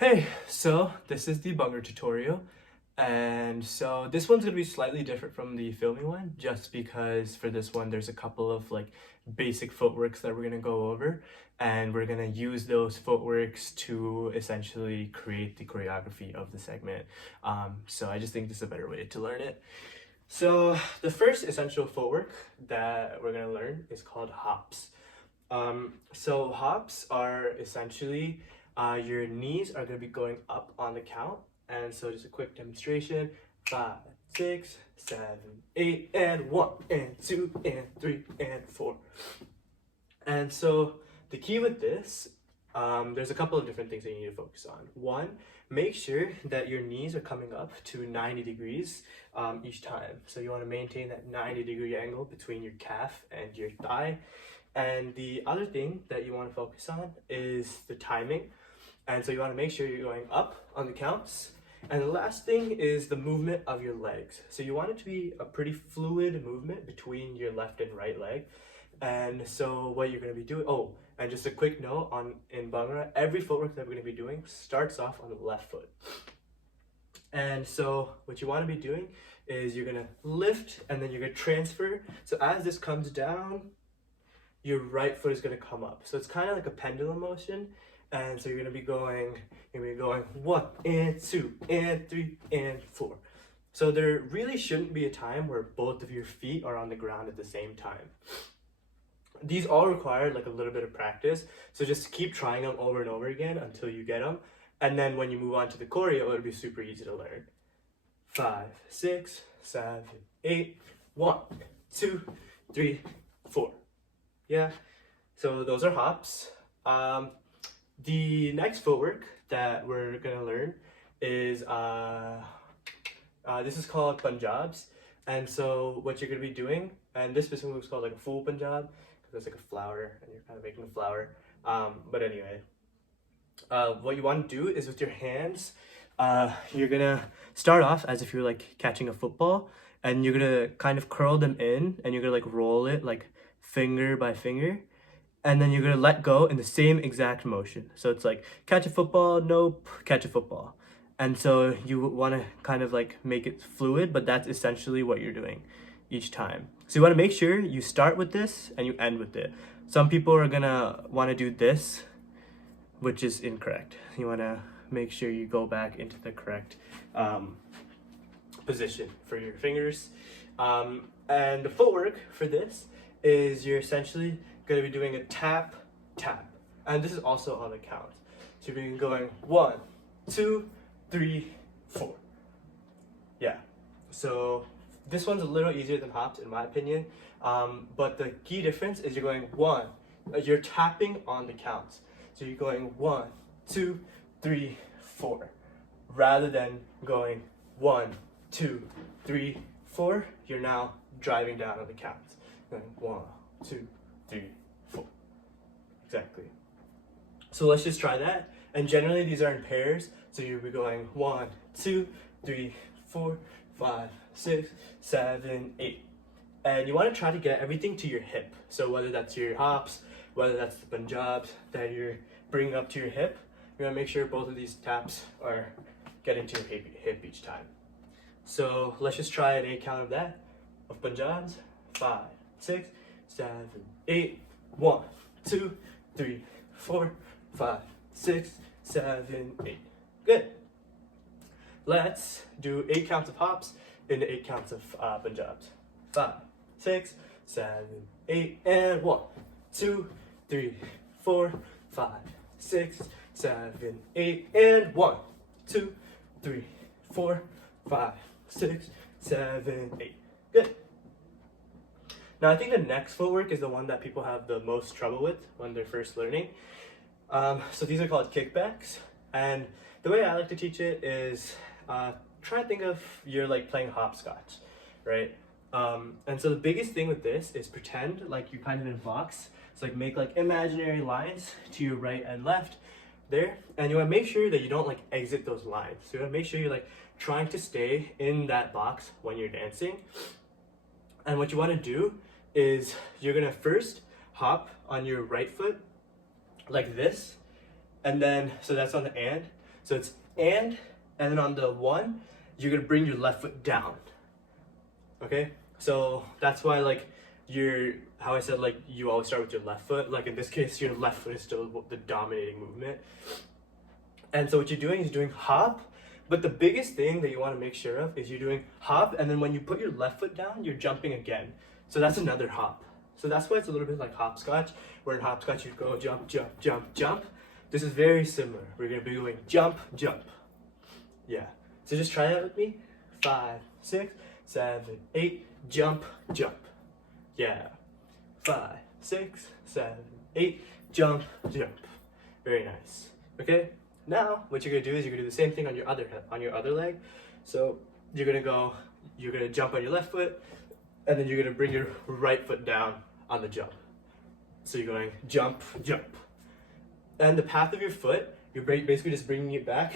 Hey, so this is the Bhangra tutorial, and so this one's gonna be slightly different from the filming one, just because for this one there's a couple of like basic footworks that we're gonna go over, and we're gonna use those footworks to essentially create the choreography of the segment. So I just think this is a better way to learn it. So the first essential footwork that we're gonna learn is called hops. So hops are essentially your knees are going to be going up on the count. And so just a quick demonstration. 5, 6, 7, 8, and 1, and 2, and 3, and 4. And so the key with this, there's a couple of different things that you need to focus on. One, make sure that your knees are coming up to 90 degrees each time. So you want to maintain that 90-degree angle between your calf and your thigh. And the other thing that you want to focus on is the timing. And so you want to make sure you're going up on the counts. And the last thing is the movement of your legs. So you want it to be a pretty fluid movement between your left and right leg. And so what you're going to be doing, and just a quick note in Bhangra, every footwork that we're going to be doing starts off on the left foot. And so what you want to be doing is you're going to lift and then you're going to transfer. So as this comes down, your right foot is going to come up. So it's kind of like a pendulum motion. And so you're going to be going 1 and 2 and 3 and 4. So there really shouldn't be a time where both of your feet are on the ground at the same time. These all require like a little bit of practice. So just keep trying them over and over again until you get them. And then when you move on to the choreo, it'll be super easy to learn. 5, 6, 7, 8, 1, 2, 3, 4. Yeah, so those are hops. The next footwork that we're gonna learn is this is called Punjabs. And so what you're gonna be doing, and this specific move is called like a full Punjab, because it's like a flower and you're kind of making a flower. But anyway, what you want to do is with your hands, you're gonna start off as if you're like catching a football, and you're gonna kind of curl them in, and you're gonna like roll it like finger by finger, and then you're gonna let go in the same exact motion. So it's like catch a football, nope, catch a football. And so you want to kind of like make it fluid, but that's essentially what you're doing each time. So you want to make sure you start with this and you end with it. Some people are gonna want to do this, which is incorrect. You want to make sure you go back into the correct position for your fingers. And the footwork for this is you're essentially going to be doing a tap, tap. And this is also on the count. So you're going 1, 2, 3, 4. Yeah. So this one's a little easier than hops in my opinion. But the key difference is you're going 1. You're tapping on the counts. So you're going 1, 2, 3, 4. Rather than going 1, 2, 3, 4, you're now driving down on the counts. Going 1, 2, 3, 4. Exactly. So let's just try that. And generally these are in pairs. So you'll be going 1, 2, 3, 4, 5, 6, 7, 8. And you want to try to get everything to your hip. So whether that's your hops, whether that's the Punjabs that you're bringing up to your hip, you want to make sure both of these taps are getting to your hip each time. So let's just try an 8 count of that, of Punjabs. 5, 6, 7, 8, 1, 2, 3, 4, 5, 6, 7, 8. Good. Let's do 8 counts of hops into 8 counts of Punjabs. 5, 6, 7, 8, and 1, 2, 3, 4, 5, 6, 7, 8, and 1, 2, 3, 4, 5, 6, 7, 8. Good. Now I think the next footwork is the one that people have the most trouble with when they're first learning. So these are called kickbacks. And the way I like to teach it is try to think of you're like playing hopscotch, right? And so the biggest thing with this is pretend like you're kind of in a box. So like make like imaginary lines to your right and left there. And you want to make sure that you don't like exit those lines. So you want to make sure you're like trying to stay in that box when you're dancing. And what you want to do is you're gonna first hop on your right foot like this, and then so that's on the and. So it's and then on the 1, you're gonna bring your left foot down. Okay? So that's why like how I said like you always start with your left foot. Like in this case, your left foot is still the dominating movement. And so what you're doing is doing hop, but the biggest thing that you want to make sure of is you're doing hop, and then when you put your left foot down, you're jumping again. So that's another hop. So that's why it's a little bit like hopscotch, where in hopscotch you go jump, jump, jump, jump. This is very similar. We're gonna be doing jump, jump. Yeah. So just try that with me. 5, 6, 7, 8, jump, jump. Yeah. 5, 6, 7, 8, jump, jump. Very nice. Okay? Now, what you're gonna do is you're gonna do the same thing on your other leg. So you're gonna jump on your left foot, and then you're gonna bring your right foot down on the jump. So you're going jump, jump. And the path of your foot, you're basically just bringing it back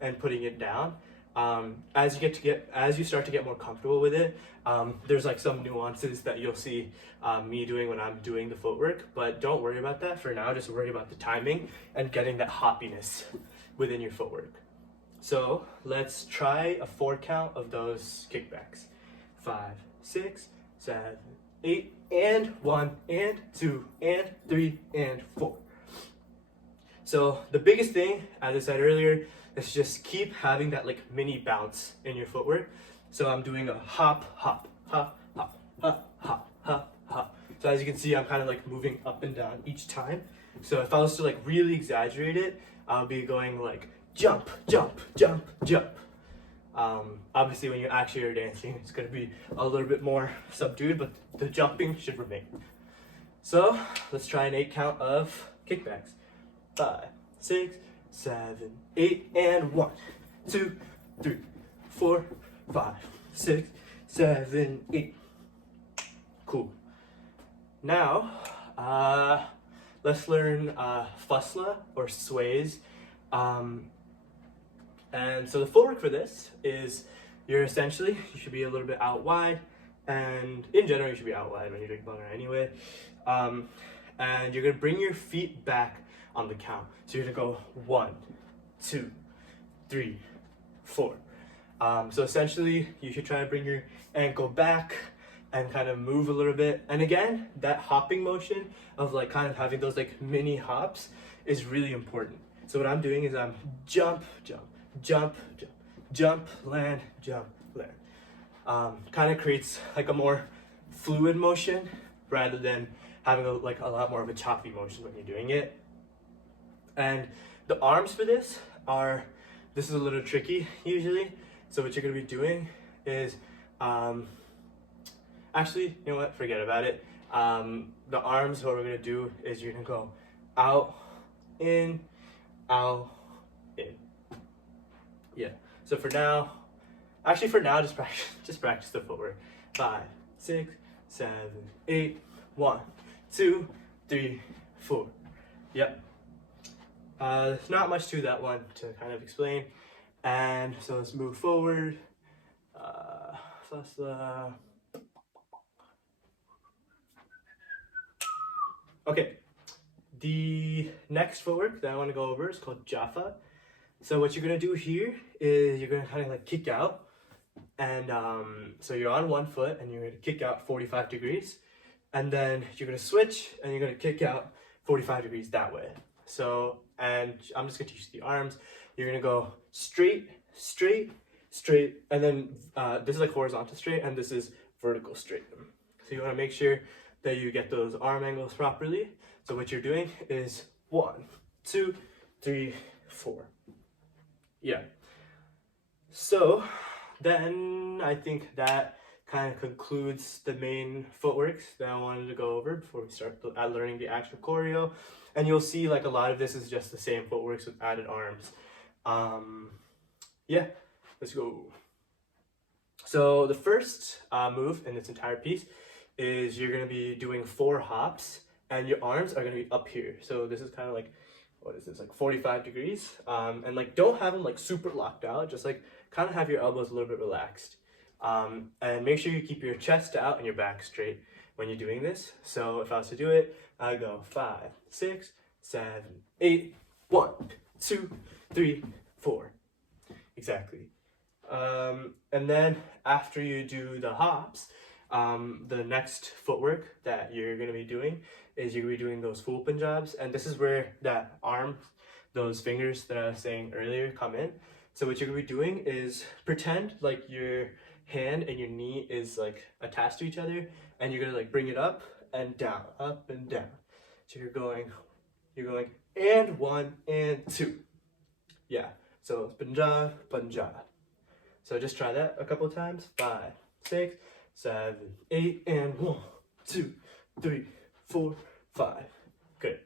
and putting it down. As you start to get more comfortable with it, there's like some nuances that you'll see me doing when I'm doing the footwork, but don't worry about that for now. Just worry about the timing and getting that hoppiness within your footwork. So let's try a 4 count of those kickbacks. 5, 6, 7, 8, and 1, and 2, and 3, and 4. So the biggest thing, as I said earlier, is just keep having that like mini bounce in your footwork. So I'm doing a hop, hop, hop, hop, hop, hop, hop, hop. So as you can see, I'm kind of like moving up and down each time. So if I was to like really exaggerate it, I'll be going like jump, jump, jump, jump. Obviously when you actually are dancing, it's gonna be a little bit more subdued, but the jumping should remain. So let's try an 8 count of kickbacks. 5, 6, 7, 8, and 1, 2, 3, 4, 5, 6, 7, 8. Cool. Now, let's learn fusla or sways. And so the footwork for this is you should be a little bit out wide, and in general you should be out wide when you're doing Bhangra anyway. And you're gonna bring your feet back on the count. So you're gonna go 1, 2, 3, 4. So essentially you should try to bring your ankle back and kind of move a little bit. And again, that hopping motion of like kind of having those like mini hops is really important. So what I'm doing is I'm jump, jump, jump, jump, jump, land, jump, land. Kind of creates like a more fluid motion rather than having a lot more of a choppy motion when you're doing it. And the arms for this is a little tricky usually. So what you're gonna be doing is, actually, you know what, forget about it. The arms, what we're gonna do is you're gonna go out, in, in. Yeah, so for now, just practice the footwork. 5, 6, 7, 8, 1, 2, 3, 4. Yep. There's not much to that one to kind of explain. And so let's move forward. Okay, the next footwork that I want to go over is called Jaffa. So what you're gonna do here is you're gonna kind of like kick out, and so you're on one foot and you're gonna kick out 45 degrees, and then you're gonna switch and you're gonna kick out 45 degrees that way. So, and I'm just gonna teach you the arms. You're gonna go straight, straight, straight, and then this is like horizontal straight, and this is vertical straight. So you wanna make sure that you get those arm angles properly. So what you're doing is 1, 2, 3, 4. Yeah. So then I think that kind of concludes the main footworks that I wanted to go over before we start learning the actual choreo. And you'll see like a lot of this is just the same footworks with added arms. Yeah, let's go. So the first move in this entire piece is you're gonna be doing 4 hops, and your arms are gonna be up here. So this is kind of like, what is this, like 45 degrees? And like don't have them like super locked out, just like kind of have your elbows a little bit relaxed. And make sure you keep your chest out and your back straight when you're doing this. So if I was to do it, I go 5, 6, 7, 8, 1, 2, 3, 4. exactly. And then after you do the hops, the next footwork that you're gonna be doing is you're gonna be doing those full Punjabs, and this is where that arm, those fingers that I was saying earlier come in. So what you're gonna be doing is pretend like your hand and your knee is like attached to each other, and you're gonna like bring it up and down, up and down. So you're going, and 1 and 2. Yeah. So it's Punjab, Punjab. So just try that a couple of times. 5, 6, 7, 8, and 1, 2, 3, 4, 5. Good.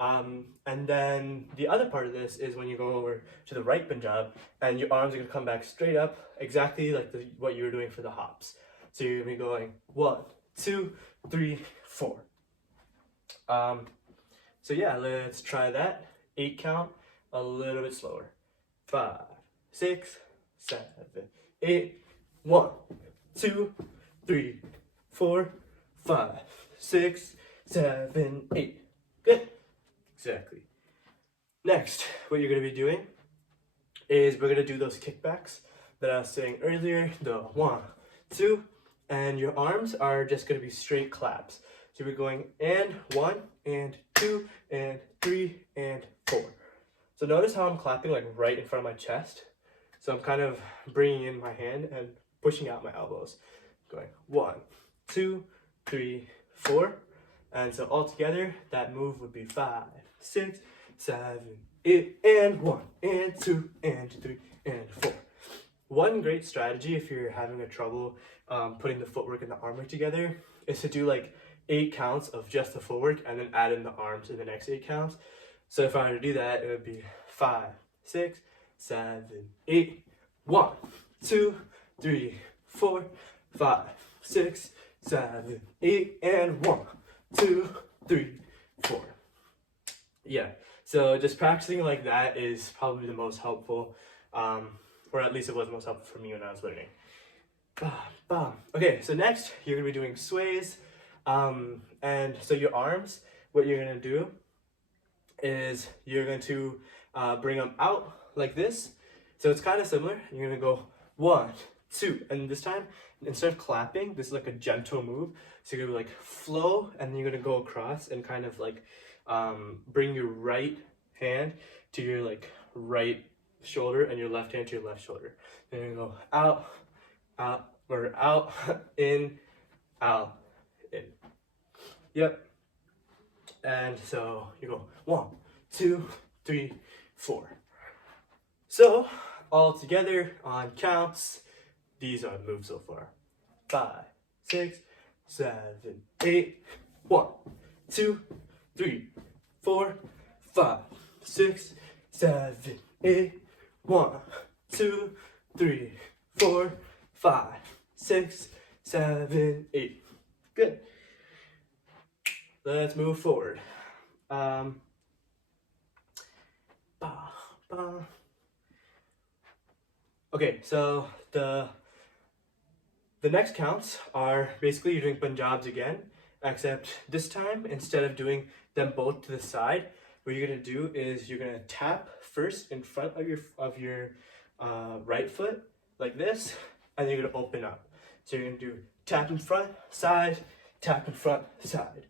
And then the other part of this is when you go over to the right Punjab and your arms are gonna come back straight up, exactly like what you were doing for the hops. So you're gonna be going 1, 2, 3, 4. So yeah, let's try that. 8 count, a little bit slower. 5, 6, 7, 8, 1, 2, 3, 4, 5, 6, 7, 8. Good. Exactly. Next, what you're going to be doing is we're going to do those kickbacks that I was saying earlier. The 1, 2, and your arms are just going to be straight claps. So we're going and 1, and 2, and 3, and 4. So notice how I'm clapping like right in front of my chest. So I'm kind of bringing in my hand and pushing out my elbows. Going 1, 2, 3, 4. And so all together, that move would be 5, 6, 7, 8, and 1, and 2, and 3, and 4. One great strategy if you're having a trouble putting the footwork and the arm work together is to do like 8 counts of just the footwork and then add in the arms in the next 8 counts. So if I were to do that, it would be 5, 6, 7, 8, 1, 2, 3, 4, 5, 6, 7, 8, and 1, 2, 3, 4. Yeah, so just practicing like that is probably the most helpful, or at least it was most helpful for me when I was learning. Okay, so next you're gonna be doing sways, and so your arms, what you're gonna do is you're going to bring them out like this. So it's kind of similar. You're gonna go 1, 2, and this time instead of clapping, this is like a gentle move. So you're gonna like flow, and then you're gonna go across and kind of like bring your right hand to your like right shoulder and your left hand to your left shoulder. Then you're gonna go out, out, or out, in, out, in. Yep. And so you go 1, 2, 3, 4. So all together on counts, these are the moves so far. 5, 6, 7, 8, 1, 2, 3, 4, 5, 6, 7, 8, 1, 2, 3, 4, 5, 6, 7, 8. Good. Let's move forward. Okay, so the next counts are basically you're doing Punjabs again, except this time instead of doing them both to the side, what you're gonna do is you're gonna tap first in front of your right foot like this, and then you're gonna open up. So you're gonna do tap in front, side, tap in front, side.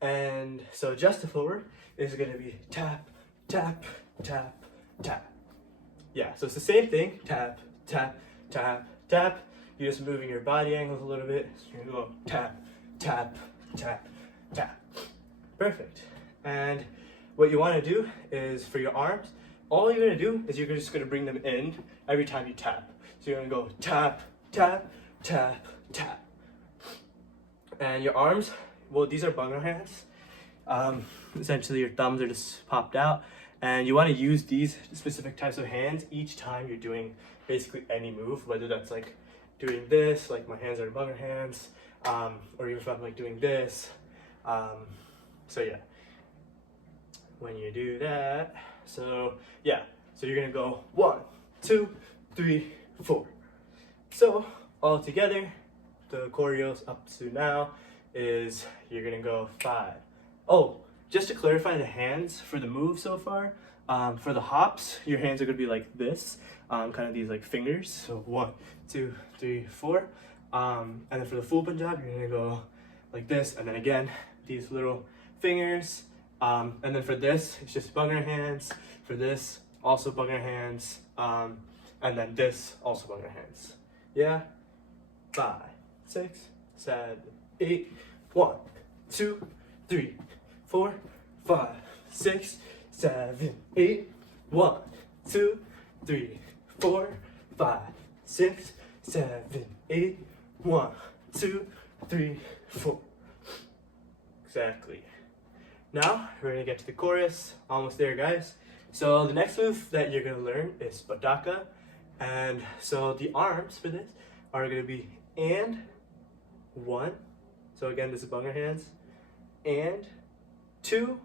And so just the forward is gonna be tap, tap, tap, tap. Yeah, so it's the same thing, tap, tap, tap, tap. You're just moving your body angles a little bit. So you're gonna go tap, tap, tap, tap. Perfect. And what you wanna do is for your arms, all you're gonna do is you're just gonna bring them in every time you tap. So you're gonna go tap, tap, tap, tap. And your arms, well, these are Bhangra hands. Essentially your thumbs are just popped out. And you want to use these specific types of hands each time you're doing basically any move, whether that's like doing this, like my hands are Bhangra hands, or even if I'm like doing this. So yeah, when you do that, so yeah, so you're gonna go 1, 2, 3, 4. So all together, the choreos up to now is you're gonna go 5. Oh, just to clarify the hands for the move so far, For the hops, your hands are gonna be like this, kind of these like fingers. So 1, 2, 3, 4. And then for the full Punjab, you're gonna go like this, and then again, these little fingers. And then for this, it's just Bhangra hands. For this, also Bhangra hands. And then this, also Bhangra hands. Yeah? 5, 6, 7, 8. 1, 2, 3, 4, 5, 6, 7, 8. 1, 2, 3, 4, 5, 6, 7, 8. 1, 2, 3, 4. Exactly. Now we're gonna get to the chorus. Almost there, guys. So the next move that you're gonna learn is Dhamaka, and so the arms for this are gonna be and 1. So again, this is Bhangra hands, and 2,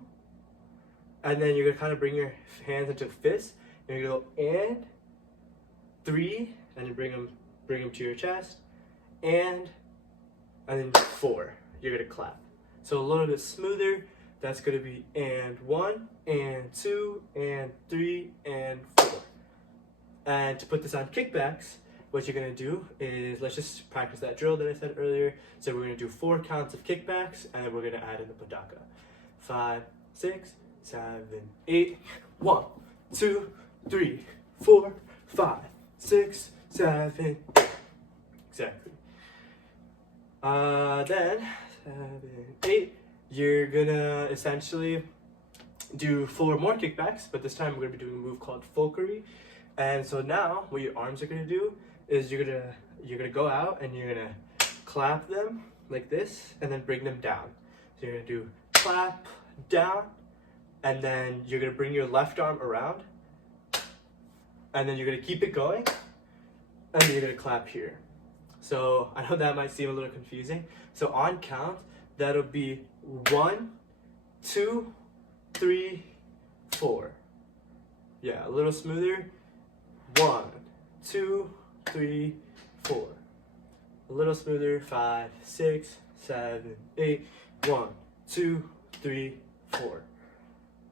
and then you're gonna kind of bring your hands into fists. And you're gonna go and 3, and you bring them to your chest, and then 4. You're gonna clap. So a little bit smoother. That's gonna be and 1, and 2, and 3, and 4. And to put this on kickbacks, what you're gonna do is, let's just practice that drill that I said earlier. So we're gonna do 4 counts of kickbacks, and then we're gonna add in the Dhamaka. 5, 6, 7, 8. 1, 2, 3, 4, 5, 6, 7, 8. Exactly. Then 7, 8. You're gonna essentially do 4 more kickbacks, but this time we're gonna be doing a move called Folkery. And so now what your arms are gonna do is you're gonna go out and you're gonna clap them like this and then bring them down. So you're gonna do clap, down, and then you're gonna bring your left arm around, and then you're gonna keep it going, and then you're gonna clap here. So I know that might seem a little confusing. So on count, that'll be 1, 2, 3, 4. Yeah, a little smoother. 1, 2, 3, 4. A little smoother. 5, 6, 7, 8. 1, 2, 3, 4.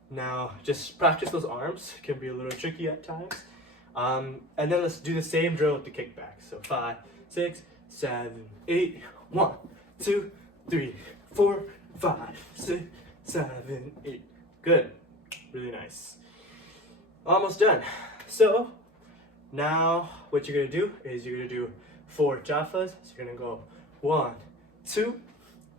Now, just practice those arms. It can be a little tricky at times. And then let's do the same drill with the kickbacks. So 5, 6, 7, 8. 1, 2, 3, 4, 5, 6, 7, 8. Good. Really nice. Almost done. So now what you're gonna do is you're gonna do 4 jaffas. So you're gonna go 1, 2,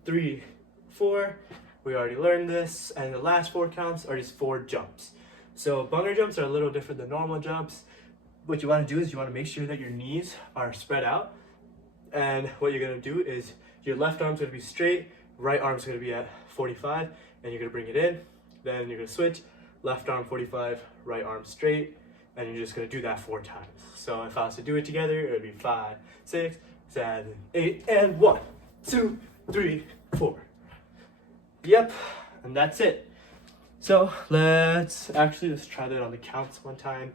3, 4. We already learned this, and the last 4 counts are just 4 jumps. So Bhangra jumps are a little different than normal jumps. What you want to do is you want to make sure that your knees are spread out, and what you're gonna do is your left arm's gonna be straight, right arm's gonna be at 45, and you're gonna bring it in. Then you're gonna switch, left arm 45, right arm straight, and you're just gonna do that 4 times. So if I was to do it together, it would be 5, 6, 7, 8, and 1, 2, 3, 4. Yep, and that's it. So let's try that on the counts one time,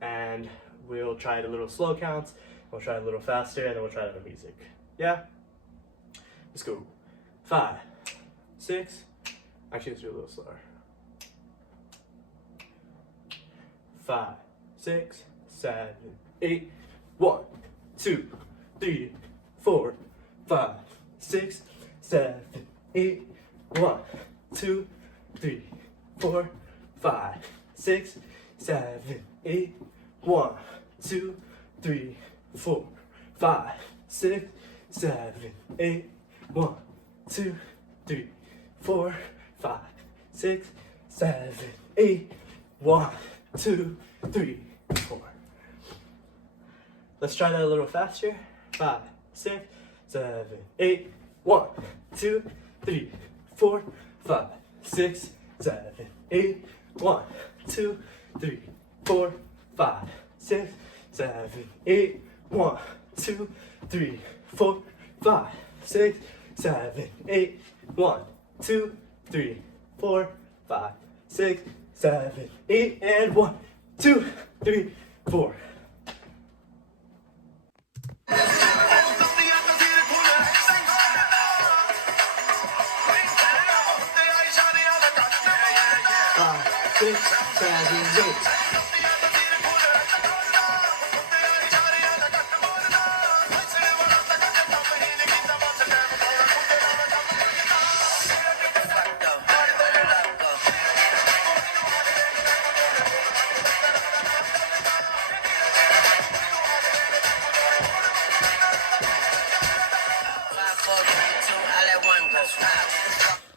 and we'll try it a little slow counts, we'll try it a little faster, and then we'll try it on music. Yeah? Let's go. 5, 6, actually let's do it a little slower. 5, 6, 7, 8. 1, 2, 3, 4, 5, 6, 7, 8. 1, 2, 3, 4, 5, 6, 7, 8. 1, 2, 3, 4, 5, 6, 7, 8. 1, 2, 3, 4, 5, 6, 7, 8. 1, 2, 3, 4. Let's try that a little faster. 5, 6, 7, 8. 1, 2, 3, 4, 5, 6, 7, 8. 1, 2, 3, 4, 5, 6, 7, 8. 1, 2, 3, 4, 5, 6, 7, 8. 1, 2, 3, 4, 5, 6, 7, 8. And 1, 2, 3, 4. Six, 7, Five, four, three, two, I let one go. Stop.